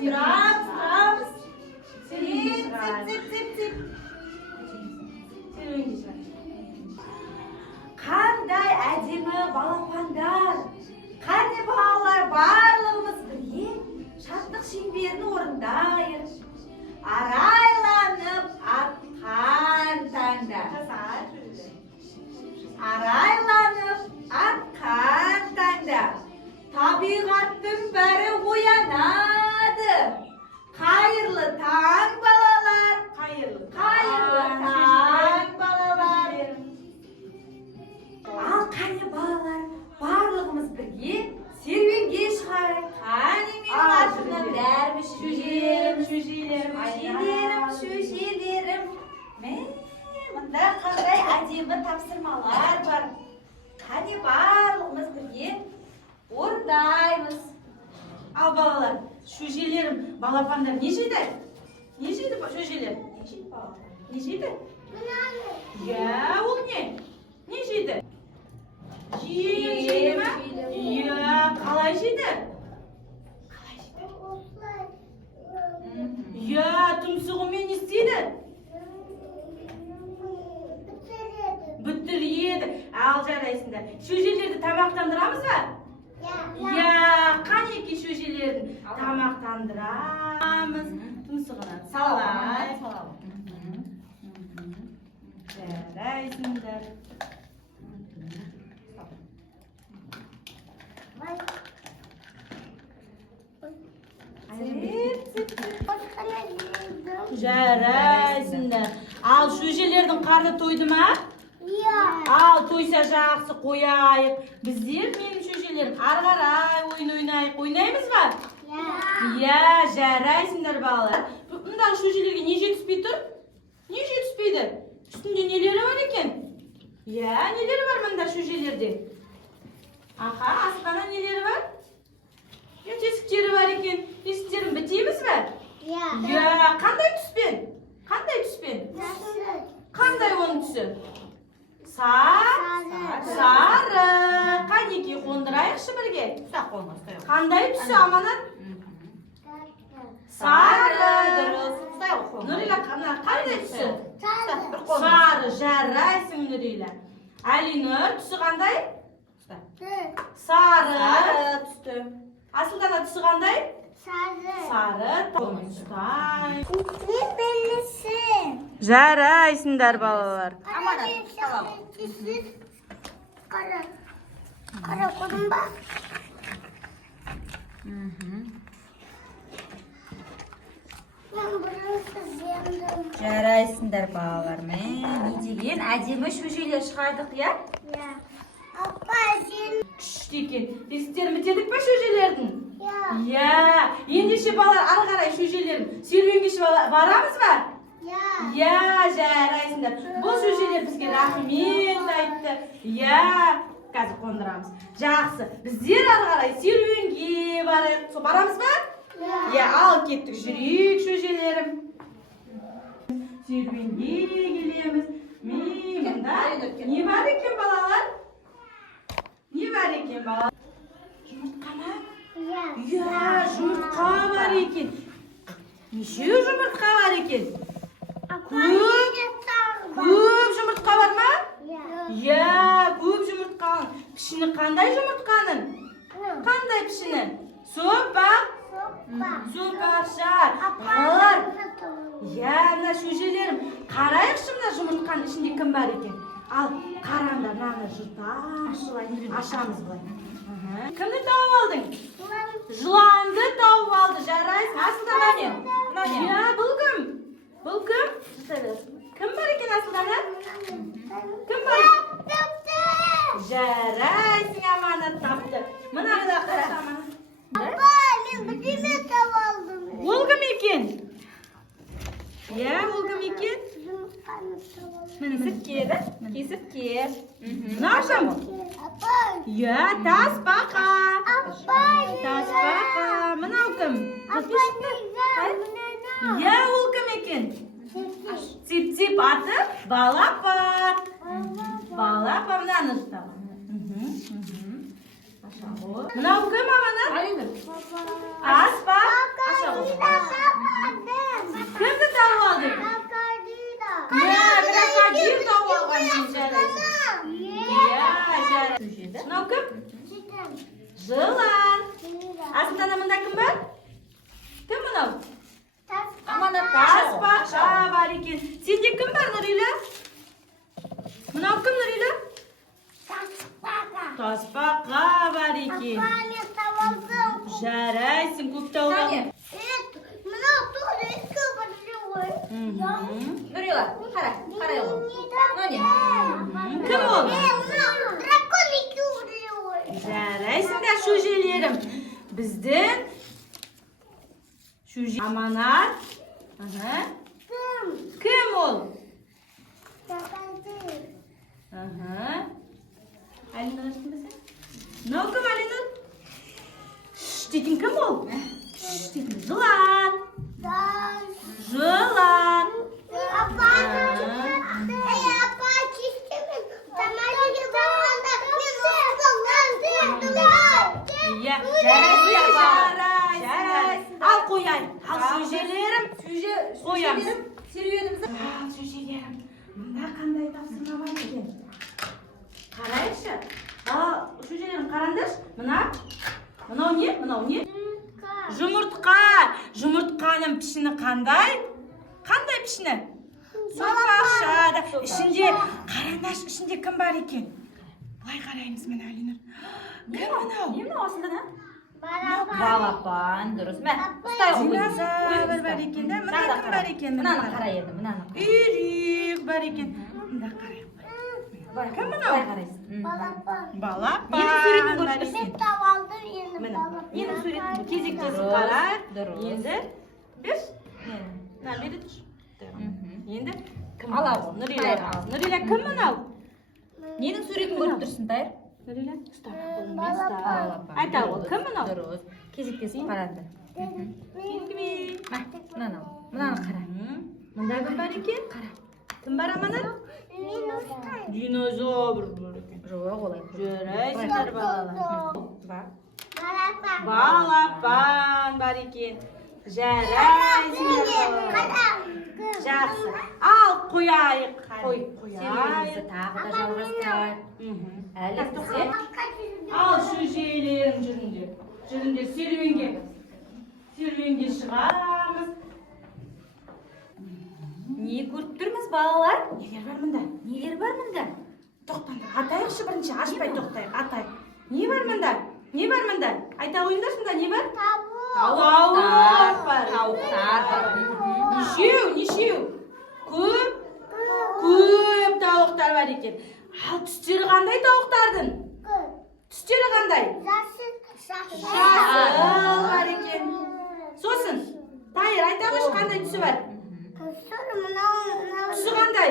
Sıramız. Zip. Qanday әдемі балапандар, қане балалар, барлығымыз бірге шаттық шеңберін орындайық. Арайланып атқан таңда. Арайланып атқан таңда табиғаттың бәрі оянады. Қайырлы таң балалар. Қайырлы таң балалар. Ал қане балалар, барлығымыз бірге серуенге шығайық. Қане менің атымнан бәріміз шөжелерім. Мында қандай әдемі тапсырмалар бар. Қане барлығымыз бірге орындаймыз. Ал балалар, шөжелерім, балапандар не жейді? Не жейді шөжелер? Не жейді? Ол не? Не жейді? Жейді ма? Қалай жейді? Тұмсығымен не істейді? Бітіреді. Ал жарайсыңдар. Шөжелерді тамақтандырамыз ба? Қанеки шөжелерін тамақтандырамыз. Тұмсығына салай. Жарайсыңдар. Жарайсыңдар. Ал шөжелердің қарны тойды ма? Ал тойса жақсы қояйық. Біздер менің шөжелерім ары қарай ойын ойнайық. Ойнаймыз ба? Жарайсыңдар балалар. Мұндағы шөжелерге не жетіспей тұр? Не жетіспейді? Үстінде нелері бар екен? Нелері бар мұнда шөжелерде? Астана нелері бар? Тесіктері бар екен. Тесіктерін бітеміз ба? Қандай түспен? Қандай оның түсі? Сары. Қанеки қондырайықшы бірге? Қандай түсі аманат? Сары. Нұрила, қандай түсі? Сары. Жарайсың Нұрила. Әлинұр, түсі қандай? Сары түсті. Асылдана түсі қандай? Сары. Жарайсыңдар балалар. Қара қойдың ба? Жарайсыңдар балалар. Не деген әдемі шөжелер шығардық, Апа, сен... Күшті екен. Тесіктерін бітедік па шөжелердің? Ендеше балалар ары қарай шөжелерін серуенге барамыз ба? Жарайсыңдар. Бұл шөжелер бізге рахмет айтты. Қазір қондырамыз. Жақсы. Біздер ары қарай серуенге барайық. Барамыз ба? Ал кеттік, жүрейік шөжелерім. Серуенге келеміз. Мұнда не бар екен балалар? Жұмыртқа ма? Жұмыртқа бар екен. Неше жұмыртқа бар екен? Көп жұмыртқа бар ма? Көп жұмыртқа. Пішіні қандай жұмыртқаның? Қандай пішіні? Сопақ шар. Балалар, мына шөжелерім. Қарайықшы мына жұмыртқаның ішінде кім бар екен? Ал қараңдар, мынаны ашамыз былай. Кімді тауып алдың? Жыланды тауып алды. Жарайсың. Асылдана не? Бұл кім? Кім бар екен Асылдана? Кім бар? Жарайсың, аманат тапты. Мынаны да қара. Апа, мен бірдеме тауып алдым. Ол кім екен? Ол кім екен? Кесіртке. Нашым? Тасбақа. Мынау кім? Ол кім екен? Тип-тип аты балапан. Мынаны ұстап. Mınау kim amana? Aynur. Aspa. Kimni tavib olding? Krokodil tavib olgan jaraysin. Ya, jaraysin. Mınау kim? Жылан. Aslida bunda kim bor? Kim mınау? Tasbaqa bor ekan. Senda kim bor Nurila? Mınау kim Nurila? Tasbaqa bor ekan. Jaraysin, ko'p tavib. Nurila, qara o'g'lim. Kim oldu? Jaraysin da shujelerim. Bizden shuje amanat. Kim ol? Alinur kim desa? No kim Alinur? Dedim kim ol? Dedim Жылан. Жылан. Ya, jaraysin. Al koyayım. Al şujelerim. Koyamız. Serüvenimiz. Al şujelerim. Bunda qanday topsirma bor ekan? Qaraychi. Al şujelerim qarandash. Mınау ne? Жұмыртқа. Жұмыртқаның пішіні қандай? Қандай пішіні? Сопақшада. Ішінде қарандаш, ішінде кім бар екен? Былай қараймыз мына Алинұр. Кім мынау? Не мынау асында не? Балапан, дұрыс. Мә, ұстай ғой. Динозавр бар екен да? Мына кім бар екен? Мынаны қара енді, мынаны. Үйрек бар екен. Мында қарайық. Кім мынау? Былай қарайсың. Балапан. Менің суретім көріп бар тұрсың. екен. Менің суретім кезектесіп қарайық. Енді бір. Мына бері тұр. Енді кім? Ал, Нұрила. Нұрила кім мынау? Менің суретім көріп тұрсың, Тайыр. Нұрила, ұста. Айта ғой, кім мынау? Дұрыс. Кезектесіп қарады. Мынаны қара. Мында кім бар екен? Қара. Кім бар аманат? Динозавр бар екен. Жоқ, олай. Жарайсыңдар балалар. Бар. Балапан бар екен. Жарайсыңдар балалар. Жақсы. Ал қояйық. Серуенімізді тағы да жалғастырайық. Әлі бізде. Ал шөжелерің жүріңдер. Жүріңдер серуенге. Серуенге шығамыз. Не көріп тұрмыз, балалар? Нелер бар мұнда? Нелер бар мұнда? Тоқтаңдар. Атайықшы бірінші. Ашпай тоқтайық. Атайық. Не бар мұнда? Не бар мұнда? Айта ойындар мұнда не бар? Тауық бар. Тауықтар бар. Нешеу? Көп тауықтар бар екен. Ал түстері қандай тауықтардың? Түстері қандай? Жасыл бар екен. Сосын, Тайыр, айта қойшы қандай түсі бар? Түсі қандай?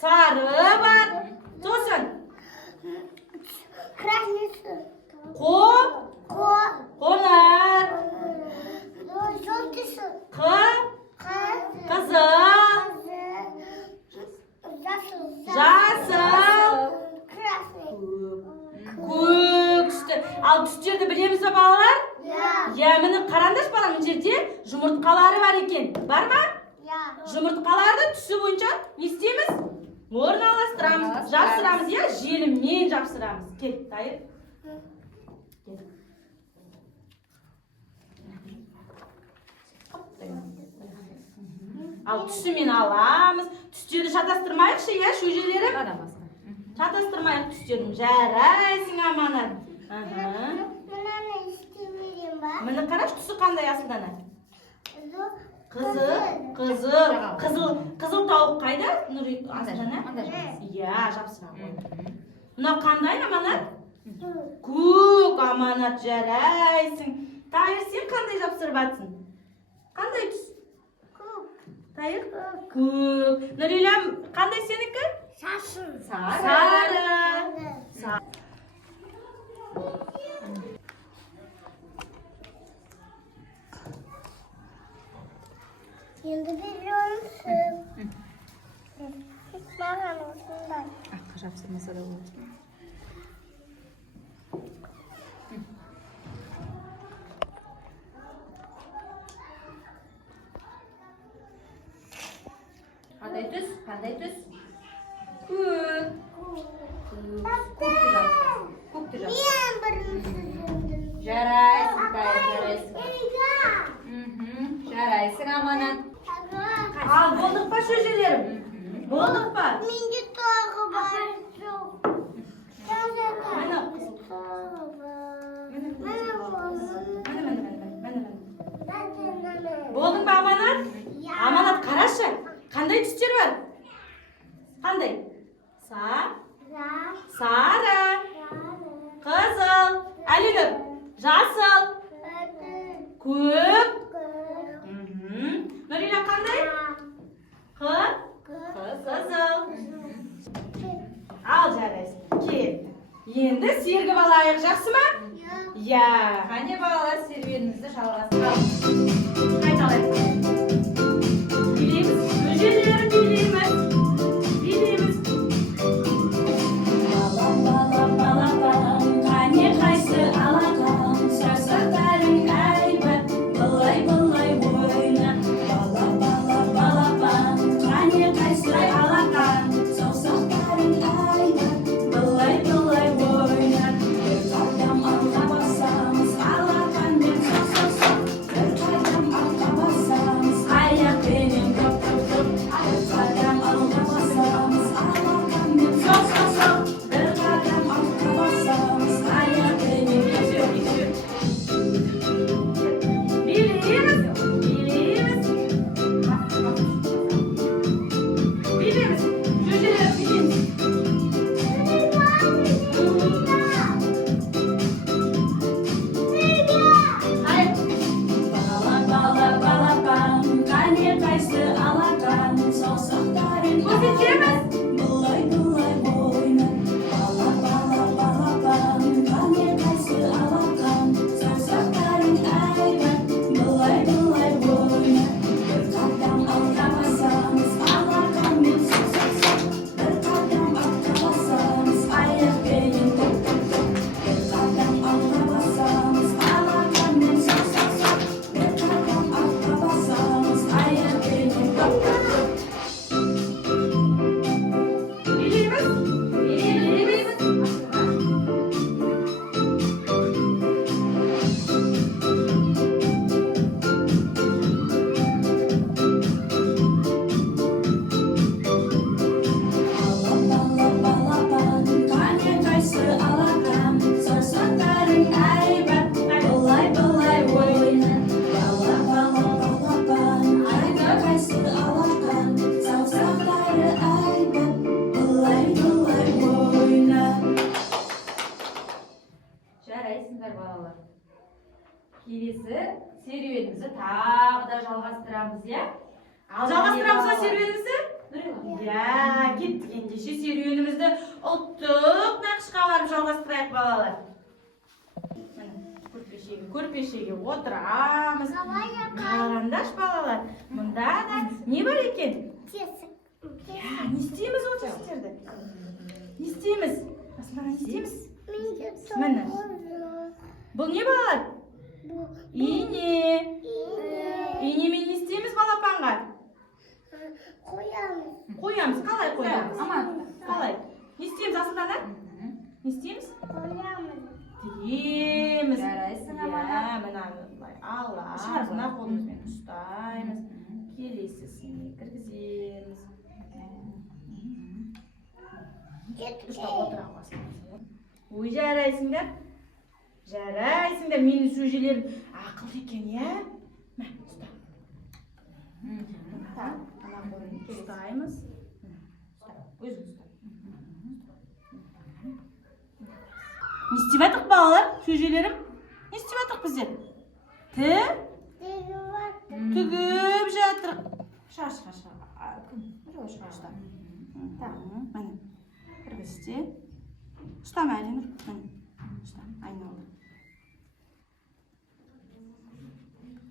Сары бар. Сосын, қоңыр, қызыл, жасыл, көк түсті. Ал түстерді білеміз бе балалар? Я, міне қарандаш балам, мына жерде жұмыртқалары бар екен. Бар ма? Жұмыртқаларды түсі бойынша не істейміз? Орналастырамыз, жапсырамыз, я, желіммен жапсырамыз. Кел, Тайыр. Ал түсімен аламыз. Түстерді шатастырмайықшы, я, шөжелерім? Шатастырмайық түстерін. Жарайсың аманат. Міне қараш, түсі қандай асылдана? Қызыл тауық қайда? Нұрит асылдана? Я, жапсыра ғой. Мынау қандай аманат? Көк аманат, жарайсың. Тайыр, сен қандай жапсырып атсың? Қандай түс? Тайыр? Көк. Нұрилам, қандай сенікі? Сары. Енді беремін. Маған осындай. Аққа жапсырмаса да болады. Qanday tuz? Ko'k. Ko'kni jozib. Ko'kni jozib. Men birinchi Jaraysin, jaraysin. Jaraysin amanat. Al bulduk mu şujelerim? Bulduk mu? Menga tog'i bor. Mana. Bulduk mu amanat? Amanat qarashi. Qanday tuslar var? Qanday? Sara, qizil, Alinur, jasıl, ko'k. Nurila qanday? Qizil. Al jaraysin. Kel. Endi sergi balayiq, yaxshimi? Ya. Qani bolalar serverimizni shalg'astiramiz. Qaytalaymiz. Bilamiz, o'zinglarni bilamiz. Bilamiz. Bala, qani qaysi alaqam, sarsaqlaring aybat, bilay o'yna. Bala, qani qaysi alaqam, sarsaqlaring aybat, bilay o'yna. Bir qadam olg'a bosamiz, alaqam men so'q. Bir qadam olg'a bosamiz, ayoq benim top. Bir qadam olg'a bosamiz, alaqam men so'q. Bir qadam olg'a bosamiz, ayoq benim top. Bilamiz. Şujeler bilamiz. Bala, qani qaysi alaqam, so'qsoqlaring aybat, bilay o'yna. Bala, qani qaysi alaqam, so'qsoqlaring aybat, bilay o'yna. Bir qadam olg'a bosamiz, alaqam men so'q. Bir qadam olg'a bosamiz, ayoq benim top. Bir qadam olg'a bosamiz, alaqam men so'q. Bir qadam olg'a bosamiz, ayoq benim top. Bilamiz. Balapan, qani qaysi alaqam, so'qsoqlaring aybat, bilay o'yna. Balapan, qani qaysi alaqam, so'qsoqlari aybat, bilay o'yna. Жарайсыңдар балалар. Келесі серуенімізді тағы да жалғастырамыз, я? Жалғастырамыз ба серуенімізді? Ya, gittik endеше серуенімізді ұлттық нақышқа барып жалғастырайық балалар. Көрпешеге отырамыз. Қарандаш балалар. Мұнда да не бар екен? Ya, не істейміз ол тестерді? Не істейміз? Асмана, не істейміз? Міне. Бұл не балалар? Ине. Инемен не істейміз балапанға? Қоямыз. Қалай қоямыз? Қалай? Не істейміз Асылдана? Не істейміз? Тігеміз. Жарайсың, Ya, Аманат. мына былай аламыз, мына қолымызбен ұстаймыз. Келесісіне кіргіземіз. Ұстап отыра қойсаңыз. Ой, жарайсыңдар. Жарайсыңдар. Менің шөжелерім ақылды екен, я? Мә, ұста. Ана қолын ұстаймыз. Өзің ұста. Не істеп жатырық балалар, шөжелерім? Не істеп жатырық біздер? Түгіп жатырық. Шаш. Міне. Кіргізсе. Ұстама, Әлинұр. Міне. Ұста. Айналды.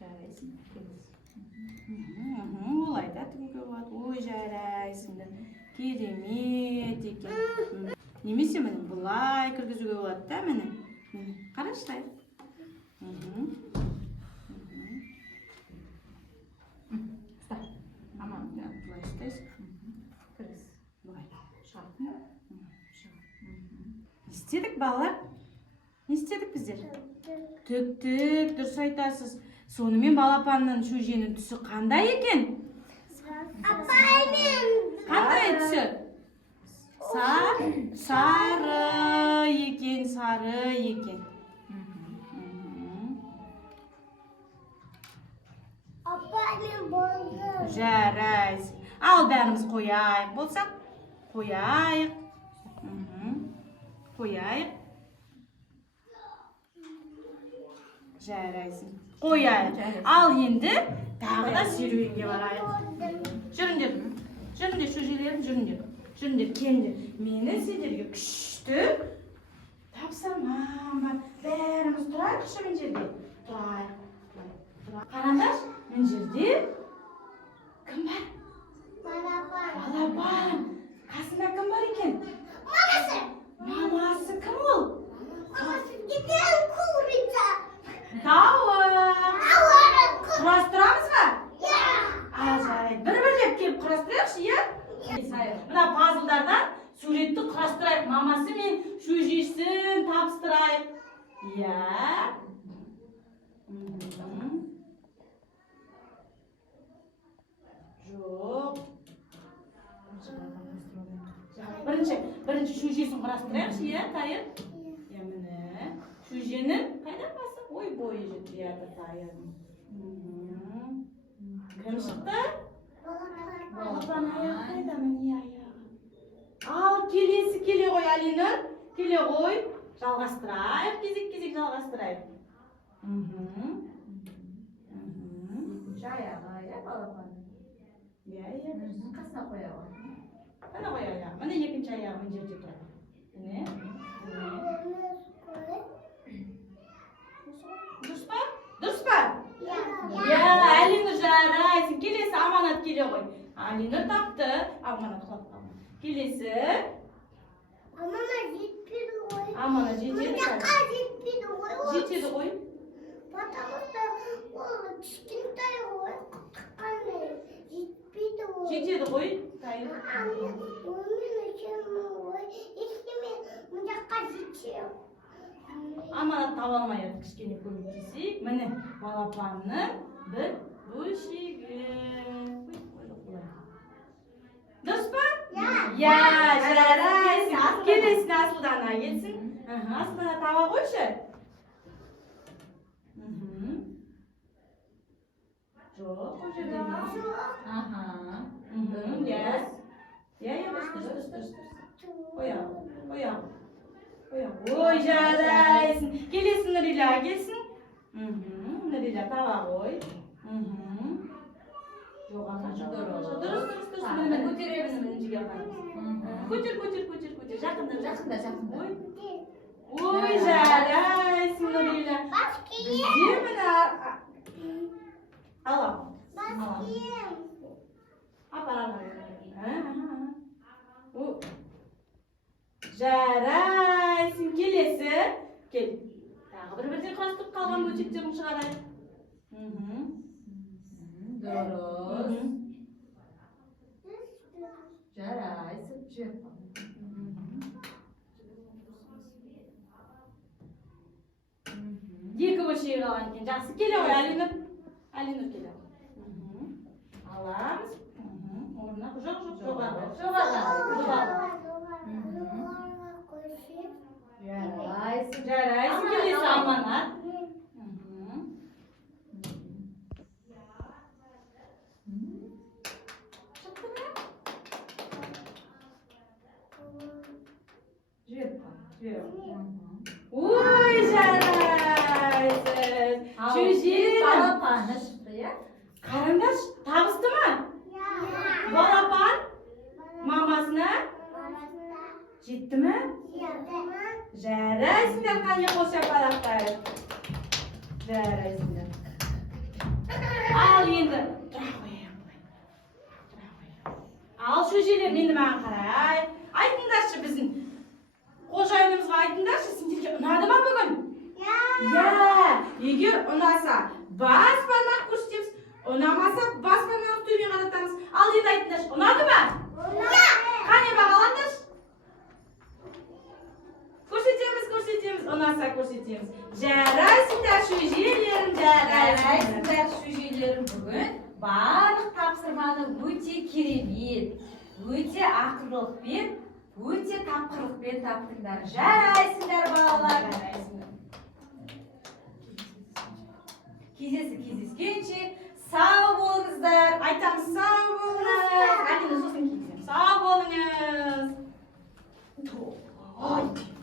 Жарайсың. Олай да түгіге болады. Ой, жарайсыңдар. Керемет екен. Немесе міне бұлай кіргізуге болады да, міне. Қарашы. Аман, бұлай ұстайсың. істедік балалар? Не істедік біздер? Түк, дұрыс айтасыз. Сонымен балапанның шөженің түсі қандай екен? Қандай түсі? Сары екен. Апаймен болды. Жарайсың. Ал бәріміз қояйық болсақ. Қояйық. Жарайсың. Қояйық. Ал енді тағы да серуенге барайық. Жүріңдер шөжелерім, жүріңдер. Келіңдер. Мені сендерге күшті тапсырмам бар. Бәріміз тұрайықшы мен жерде. Тұрайық. Қараңдаршы, мен жерде кім бар? Балапан. Қасында кім бар екен? Мамасы кім ол? Тауық. Құрастырамыз ба? Ажайып. Бір-бірлеп келіп құрастырайықшы, иә? Мына пазлдардан суретті құрастырайық. Мамасы мен шөжесін табыстырайық. Иә. Жоқ. Бірінші шөжесін құрастырайықшы, иә, тайыр? Иә, міне. Шөженің қайда басы? Ой, бойы жетіп жатыр тайырдың. Кім шықты? Балапан аяқ қайда, міне аяғы. Ал, келесі келе ғой, Алинұр. Келе ғой. Жалғастырайық, кезек жалғастырайық. Жаяға, иә, балапан. Иә. Қасына қоя ғой. Қана қой аяғы. Міне екінші аяғы мен жерде тұрады. Міне. Дұрыс па? Иә, Алинұр жарайсың. Келесі аманат келе ғой. Алинұр тапты. Аманат құлап қалды. Келесі. Аманат жетпеді ғой. Аманат жетеді ғой. Жетеді ғой. Потому что ол кішкентай ғой. Қандай жетпейді ғой. Жетеді ғой. Тайыр. Аманат таба алмайды, кішкене көмектесейік. Міне балапанның бір бөлшегі. Дұрыс па? Иә, жарайсың. Келесін Асылдана келсін. Асылдана таба қойшы. Жоқ, ол жерде. Дұрыс. Қояқ. Ой, жарайсың. Келесін Нұрила, келсін. Нұрила таба қой. Дұрыс. Көтереміз. Көтер. Жақында. Ой, жарайсың Нұрила. Бізде міне алам. Апарам. Жарайсың. Келесі. Кел. Тағы бір-бірден құрастырып қалған бөлшектерін шығарайық. Дұрыс. Жарайсың. Екі бөлшегі қалған екен. Жақсы келе ғой, Алинұр. Алинұр келе ғой. Аламыз. Орнына. Жоқ. Жарайсың. Келесі аманат. Ой, жарайсың. Шөженің. Балапаны шықты, иә? Қараңдаршы, табысты ма? Балапан мамасына жетті ме? Жарайсыңдар, қане қол шапалақтайық. Жарайсыңдар. Ал енді тұра қояйық. Ал шөжелер мені маған қарай. Айтыңдаршы біздің қожайынымызға айтыңдаршы, сендерге ұнады ма бүгін? Иә. Егер ұнаса, бас бармақ көрсетеміз. Ұнамаса, бас бармақ төмен қаратамыз. Ал енді айтыңдаршы, ұнады ма? Қане бағалаңдаршы. Көрсетеміз. Жарайсыңдар шөжелерім, бүгін барлық тапсырманы өте керемет, өте ақылдылықпен, өте тапқырлықпен таптыңдар. Жарайсыңдар балалар. Кездескенше сау болыңыздар. Айтамыз, сау болыңыз. Сау болыңыз. Ой.